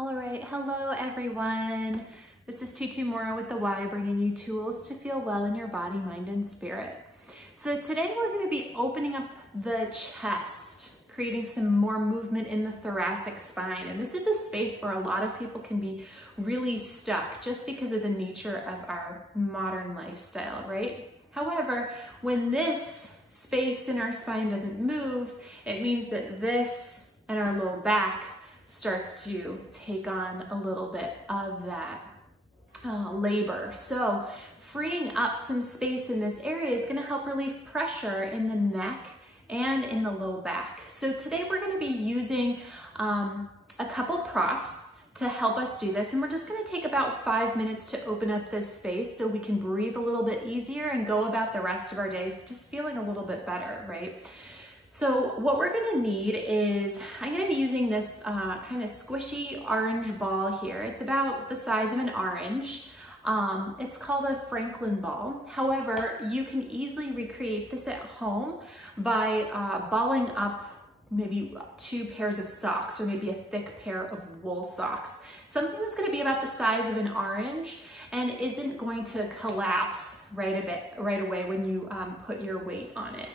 All right, hello everyone. This is Tutu Mora with The Y, bringing you tools to feel well in your body, mind, and spirit. So today we're going to be opening up the chest, creating some more movement in the thoracic spine. And this is a space where a lot of people can be really stuck just because of the nature of our modern lifestyle, right? However, when this space in our spine doesn't move, it means that this and our low back starts to take on a little bit of that labor. So freeing up some space in this area is going to help relieve pressure in the neck and in the low back. So today we're going to be using a couple props to help us do this, and we're just going to take about 5 minutes to open up this space so we can breathe a little bit easier and go about the rest of our day just feeling a little bit better, right? So what we're gonna need is, I'm gonna be using this kind of squishy orange ball here. It's about the size of an orange. It's called a Franklin ball. However, you can easily recreate this at home by balling up maybe 2 pairs of socks or maybe a thick pair of wool socks. Something that's gonna be about the size of an orange and isn't going to collapse right away when you put your weight on it.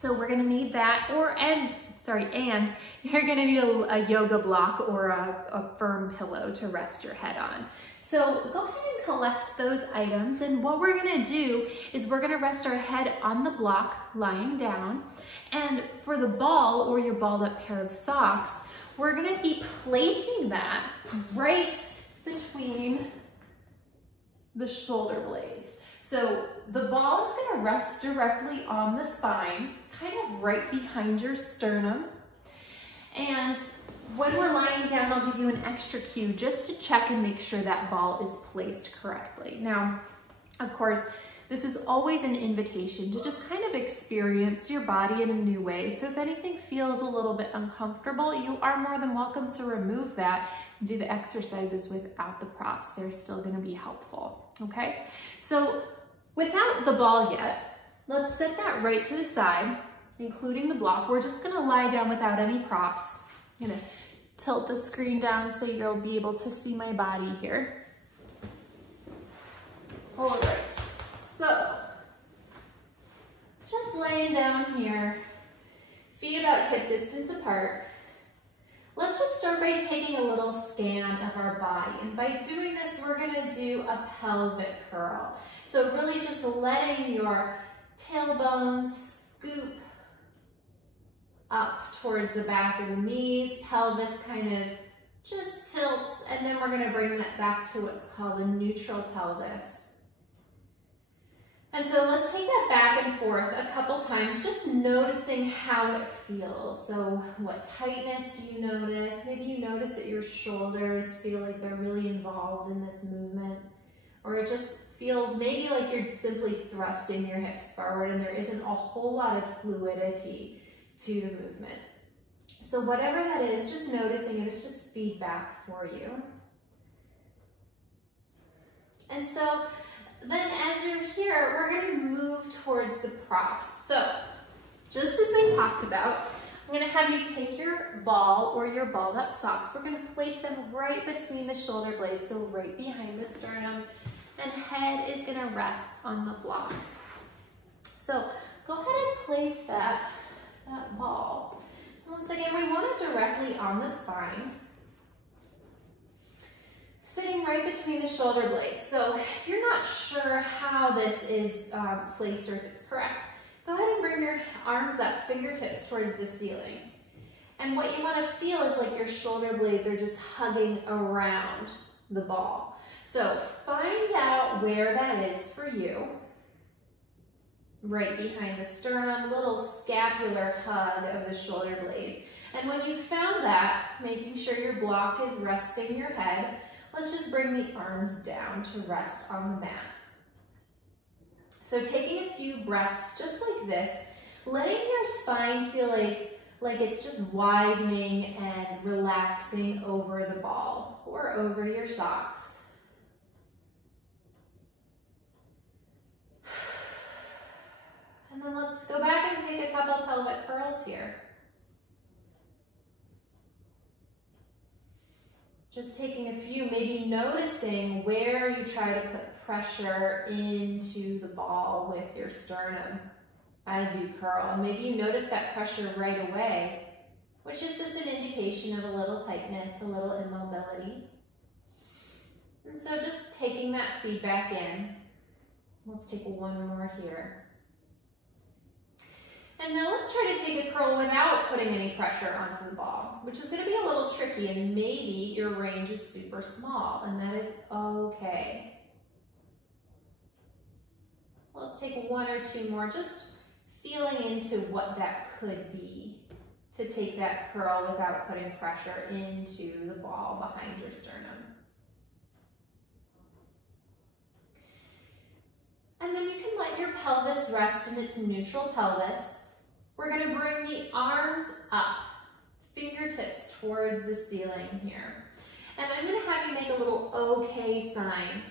So we're gonna need that, and you're gonna need a yoga block or a firm pillow to rest your head on. So go ahead and collect those items, and what we're gonna do is we're gonna rest our head on the block lying down, and for the ball or your balled up pair of socks, we're gonna be placing that right between the shoulder blades. So the ball is gonna rest directly on the spine, kind of right behind your sternum. And when we're lying down, I'll give you an extra cue just to check and make sure that ball is placed correctly. Now, of course, this is always an invitation to just kind of experience your body in a new way. So if anything feels a little bit uncomfortable, you are more than welcome to remove that and do the exercises without the props. They're still gonna be helpful, okay? So without the ball yet, let's set that right to the side, including the block. We're just gonna lie down without any props. I'm gonna tilt the screen down so you'll be able to see my body here. All right, so just laying down here, feet about hip distance apart. Let's just start by taking a little scan of our body. And by doing this, we're gonna do a pelvic curl. So really just letting your tailbone scoop up towards the back of the knees, pelvis kind of just tilts, and then we're gonna bring that back to what's called a neutral pelvis. And so let's take that back and forth a couple times, just noticing how it feels. So what tightness do you notice? Maybe you notice that your shoulders feel like they're really involved in this movement, or it just feels maybe like you're simply thrusting your hips forward and there isn't a whole lot of fluidity to the movement. So whatever that is, just noticing it is just feedback for you. And so then as you're here, we're gonna move towards the props. So just as we talked about, I'm gonna have you take your ball or your balled up socks. We're gonna place them right between the shoulder blades, so right behind the sternum, and head is gonna rest on the block. So go ahead and place that ball. Once again, we want it directly on the spine, sitting right between the shoulder blades. So if you're not sure how this is placed or if it's correct, go ahead and bring your arms up, fingertips towards the ceiling. And what you want to feel is like your shoulder blades are just hugging around the ball. So find out where that is for you. Right behind the sternum, little scapular hug of the shoulder blades. And when you've found that, making sure your block is resting your head, let's just bring the arms down to rest on the mat. So taking a few breaths just like this, letting your spine feel like it's just widening and relaxing over the ball or over your socks. And then let's go back and take a couple pelvic curls here. Just taking a few, maybe noticing where you try to put pressure into the ball with your sternum as you curl. Maybe you notice that pressure right away, which is just an indication of a little tightness, a little immobility. And so just taking that feedback in. Let's take one more here. And now let's try to take a curl without putting any pressure onto the ball, which is going to be a little tricky, and maybe your range is super small, and that is okay. Let's take one or two more, just feeling into what that could be to take that curl without putting pressure into the ball behind your sternum. And then you can let your pelvis rest in its neutral pelvis. We're going to bring the arms up, fingertips towards the ceiling here. And I'm going to have you make a little okay sign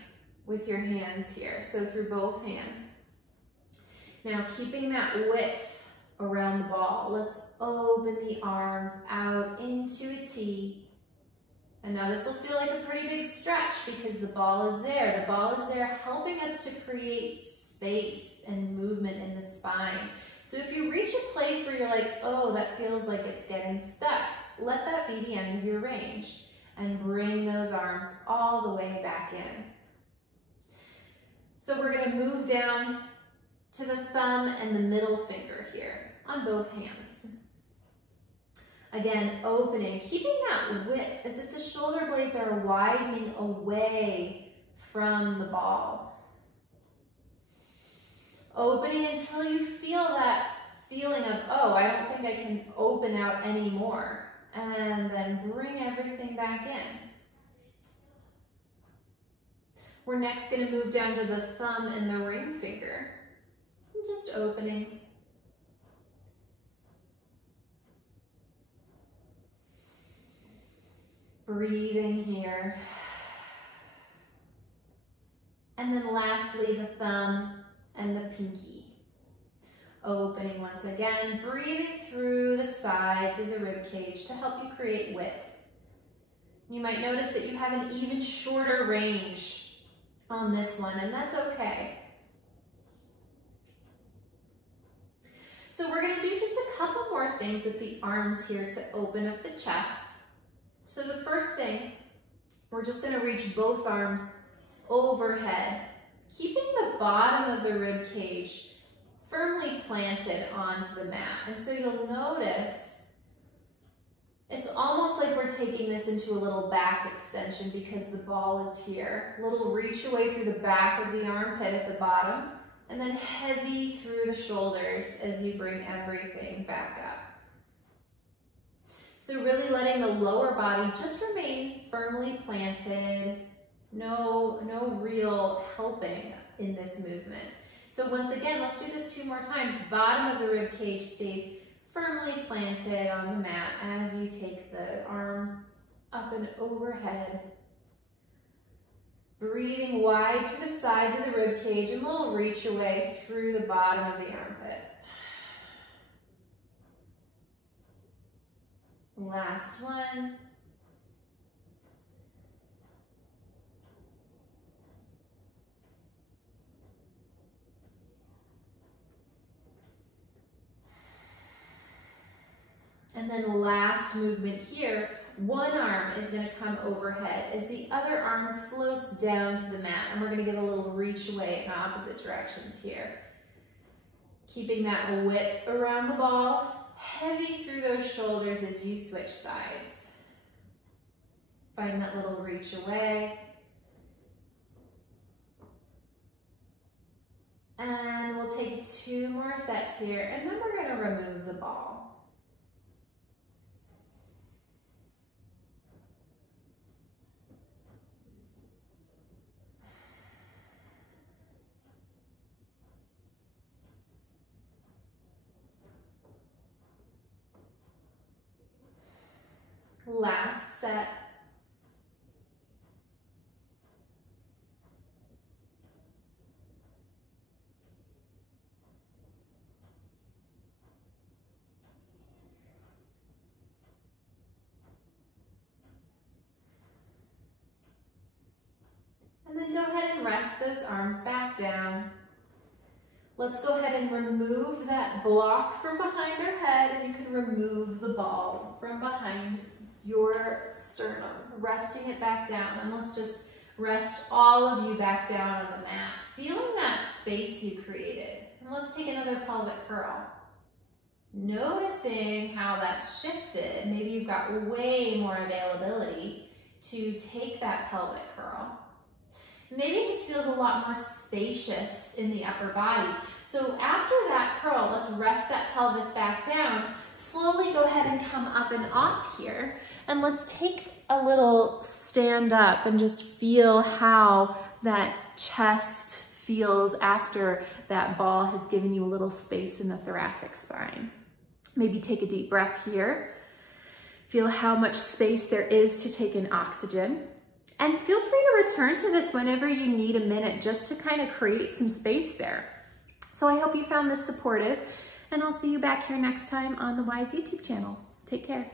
with your hands here, so through both hands. Now keeping that width around the ball, let's open the arms out into a T. And now this will feel like a pretty big stretch because the ball is there. The ball is there helping us to create space and movement in the spine. So if you reach a place where you're like, oh, that feels like it's getting stuck, let that be the end of your range and bring those arms all the way back in. So we're going to move down to the thumb and the middle finger here on both hands. Again, opening, keeping that width as if the shoulder blades are widening away from the ball. Opening until you feel that feeling of, oh, I don't think I can open out anymore. And then bring everything back in. We're next going to move down to the thumb and the ring finger. And just opening. Breathing here. And then lastly, the thumb and the pinky. Opening once again, breathing through the sides of the rib cage to help you create width. You might notice that you have an even shorter range on this one, and that's okay. So we're going to do just a couple more things with the arms here to open up the chest. So the first thing, we're just going to reach both arms overhead, keeping the bottom of the rib cage firmly planted onto the mat. And so you'll notice it's almost like we're taking this into a little back extension because the ball is here. A little reach away through the back of the armpit at the bottom, and then heavy through the shoulders as you bring everything back up. So really letting the lower body just remain firmly planted. No real helping in this movement. So once again, let's do this 2 more times. Bottom of the rib cage stays firmly planted on the mat as you take the arms up and overhead. Breathing wide through the sides of the rib cage and a little reach away through the bottom of the armpit. Last one. And then last movement here, one arm is going to come overhead as the other arm floats down to the mat. And we're going to give a little reach away in opposite directions here. Keeping that width around the ball, heavy through those shoulders as you switch sides. Find that little reach away. And we'll take 2 more sets here, and then we're going to remove the ball. Last set. rest those arms back down. Let's go ahead and remove that block from behind our head, and you can remove the ball from behind your sternum, resting it back down. And let's just rest all of you back down on the mat, feeling that space you created. And let's take another pelvic curl. Noticing how that's shifted. Maybe you've got way more availability to take that pelvic curl. Maybe it just feels a lot more spacious in the upper body. So after that curl, let's rest that pelvis back down. Slowly go ahead and come up and off here. And let's take a little stand up and just feel how that chest feels after that ball has given you a little space in the thoracic spine. Maybe take a deep breath here. Feel how much space there is to take in oxygen. And feel free to return to this whenever you need a minute just to kind of create some space there. So I hope you found this supportive, and I'll see you back here next time on the Wise YouTube channel. Take care.